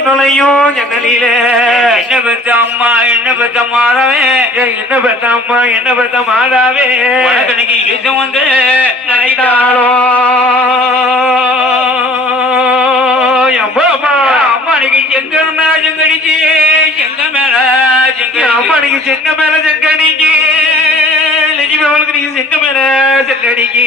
நுழையும் ஜன்னலிலே என்ன பெத்த அம்மா என்ன பெத்த மாதவே என்ன பெத்த அம்மா என்ன பெத்த மாதாவே இன்னைக்கு இது வந்து நினைத்தாளோ? அம்மா அம்மா இன்னைக்கு செங்க மேல செங்கடிச்சு செங்க மேல அம்மா செங்கடிச்சு. நீங்க செங்க மேல அவளுக்கு நீங்க செங்க மேல செங்கடிக்கு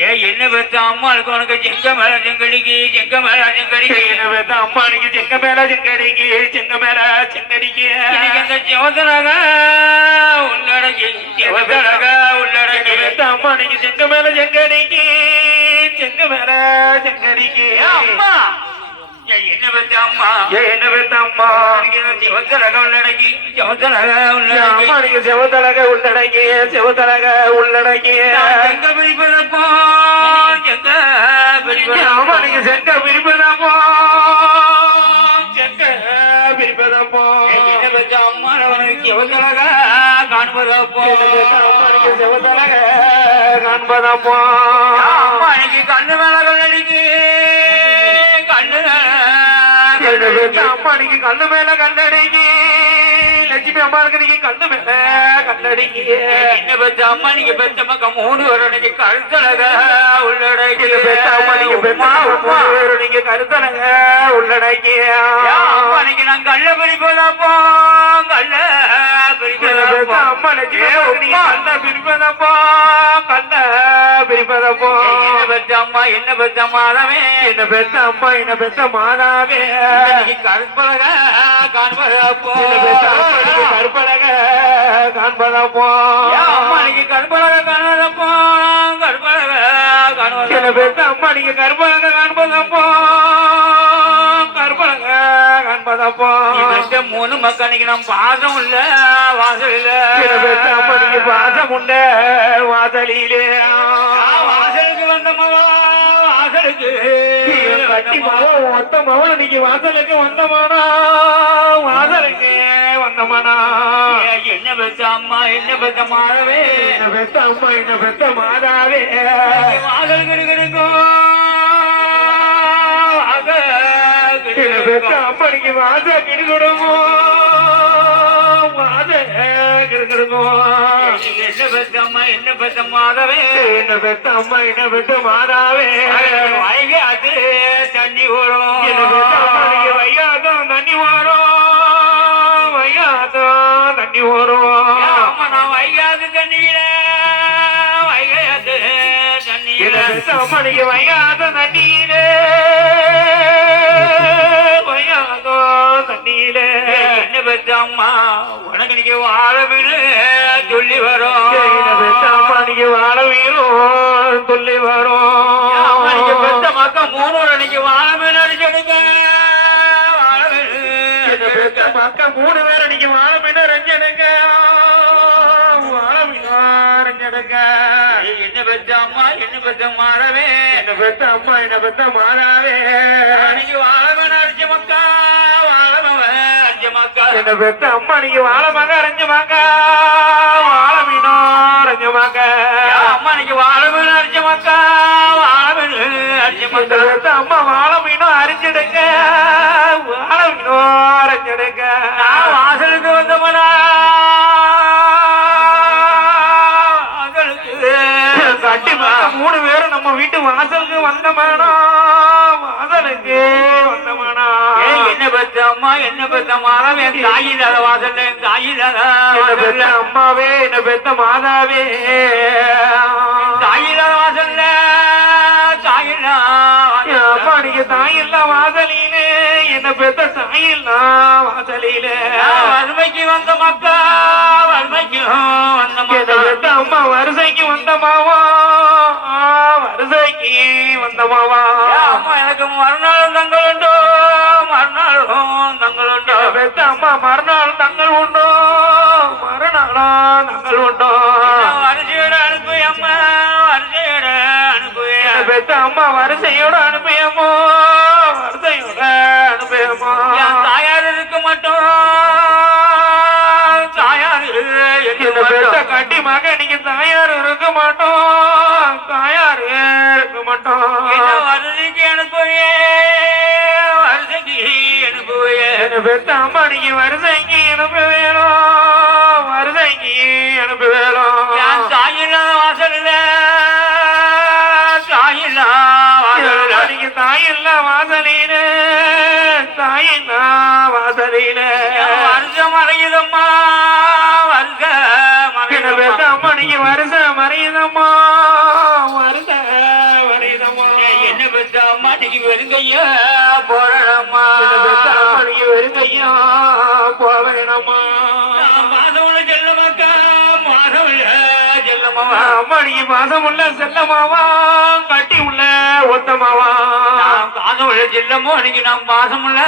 ஏ என்ன பெத்த அம்மா இருக்கு உனக்கு செங்க மேல செங்கடிக்கு செங்க மேல செங்கடிக்கு? என்ன பெத்த அம்மா நீங்க செங்க மேல செங்கடிக்கு செங்க மேல செங்கடிக்கு. இன்னைக்கு அந்த சிவத்தனக உள்ளடக்கி சிவத்தனக உள்ளடக்கி. பெத்த அம்மா நீங்க செங்க மேல செங்கடிக்கு செங்க மேல செங்கடிக்கு ஏ அம்மா ஏ என்ன பெத்த அம்மா ஏ என்ன பெத்த அம்மா சிவத்தனக உள்ளடக்கி சிவத்தனக உள்ளடக்கி அம்மா நீங்க செவத்தலக உள்ளடக்கி செவத்தலக உள்ளடக்கி எங்க பிடிப்பதப்போ எங்க அம்மா பிடிப்பதப்போ நீங்க செங்க பிரிப்பதப்போ செங்க பிரிப்பதப்போ என்ன பெத்த அம்மா அவனுக்கு சிவத்தனக காண்பதப்போ. அம்மா நீங்க செவத்தலக காண்பதப்போ. அம்மா இன்னைக்கு கண்ணு மேல கல்லடிக்கு அம்மா நீங்க கண்ணு மேல கல்லடிக்கி லட்சுமி அம்மாளுக்கு நீங்க கண்ணு மேல கல்லடிக்கி என்ன அம்மா நீங்க பக்கம் மூணு வரும் நீங்க கழுத்தழக உள்ளடக்கி பெத்த அம்மா நீங்க அம்மா அம்மா. நீங்க உள்ளடக்கி யா, அம்மா நீங்க நான் கள்ள பிரிப்பதப்போ கள்ள பிரிப்பதப்போ அம்மா லட்சுமி கண்ண பிரிப்பதப்போ கண்ண என்ன பெத்த அம்மா என்ன பெத்த மாதமே என்ன பெத்த அம்மா என்ன பெத்த மாதாவே கருப்பழக காண்பதப்போ. என்ன கருப்பழக காண்பதப்போ. அம்மா நீங்க கருப்பழக காணதப்போ கருப்பழக என்ன காணுவதப்போ பெத்த அம்மா நீங்க கருப்பழக காண்பதப்போ. கருப்பழக காண்பதப்போ மூணு மக்களுக்கு நான் பாசம் இல்ல வாசல் இல்ல என்ன பெத்த அம்மா நீங்க பாசம் உண்ட வாசலிலே. வாசலுக்கு கட்டி மவன் ஒத்த மவன் நீங்க வாசலுக்கு வந்தமானா? வாசலுக்கு வந்தமானா? என்ன பெத்த அம்மா என்ன பெத்த மாறவே? என்ன பெத்த அம்மா என்ன பெத்த மாதாவே? வாசல் கிடுகிடுக்கும் என்ன பெத்த அம்மா நீங்க வாச கிடுகிடுமோ வாச கிடுகிடுமோ என்ன பெத்த அம்மா என்ன பெத்த மாதவே? என்ன பெத்த அம்மா என்ன பெத்த மாதாவே? நீங்க வையாதம் தண்ணி வரும். வையாதம் தண்ணி வரும். நான் வைகாது தண்ணியில. வைகை அது தண்ணியில நீங்க வையாத? தண்ணீரே வையாதோ? தண்ணீரே என்ன பெத்த அம்மா உனக்கு இன்னைக்கு வாழ வீடு சொல்லி வரும். அம்மா நீங்க வாழ வீரும். துள்ளி அம்மா, நீங்க பெத்த வரும் மக்கா மூணு அன்னைக்கு வாழ என்ன பெத்த மாறவே? என்ன பெத்த அம்மா என்ன பெத்த மாதாவே? அன்னைக்கு வாழ மீன் அடிச்ச மக்கா வாழ மீன் அடிச்ச மக்கா. என்ன பெத்த அம்மா நீங்க வாழ மக அரைஞ்ச மக வாழ மீனோ அரைஞ்ச மக அம்மா இன்னைக்கு வாழ மீன் அடிச்ச மக்கா வாழ மீன் அடிச்ச என்ன மக்கா பெத்த அம்மா வாழ மீனோ அரைஞ்சிடுங்க. வாழ மீனோ அரைஞ்சிடுங்க வாசலுக்கு வந்தமானோ? வாசலுக்கு வந்தமானோ? என்ன பெத்த அம்மா என்ன பெத்த மரம் என் தாய் இல்லாத வாசல்ல என் தாய் பெத்த வாசல்ல. அம்மாவே என்ன பெத்த மாதாவே? தாய் இல்லாத வாசல்ல தாய் இல்லாத அம்மா நீங்க தாயில்லா வாசலிலே. என்ன பெத்த தாயில்லா வாசலிலே. வறுமைக்கு வந்த மக்கா பெத்த அம்மா மறுநாள் தங்கள் உண்டோ? மறுநாளா தங்கள் உண்டோ? வரிசையோட அனுப்பு அம்மா வரிசையோட அனுப்புவே என்ன பெத்த அம்மா வரிசையோட வரிசையோட அம்மாடிக்கு வருதைக்கு அனுப்ப வேணும் வருதைக்கு அனுப்ப வேணும் தாயில்லா வாசலில தாயில்லா வாசலில. அம்மாடிக்கு தாயில்ல வாசலில தாயில்ல வாசலில. என் வருஷம் மறையுதம்மா நீங்க வெறுங்கையா பெத்த அம்மாடிக்கு வெறுங்கையா மாதவுள்ள செல்லமாக்கா மாதவுள்ள செல்லமாவா? அம்மாடிக்கு மாதம் உள்ள செல்லமாவா? கட்டி உள்ள ஒத்தமாவா காதவுள்ள செல்லமோ அன்னைக்கு நான் பாசமுள்ள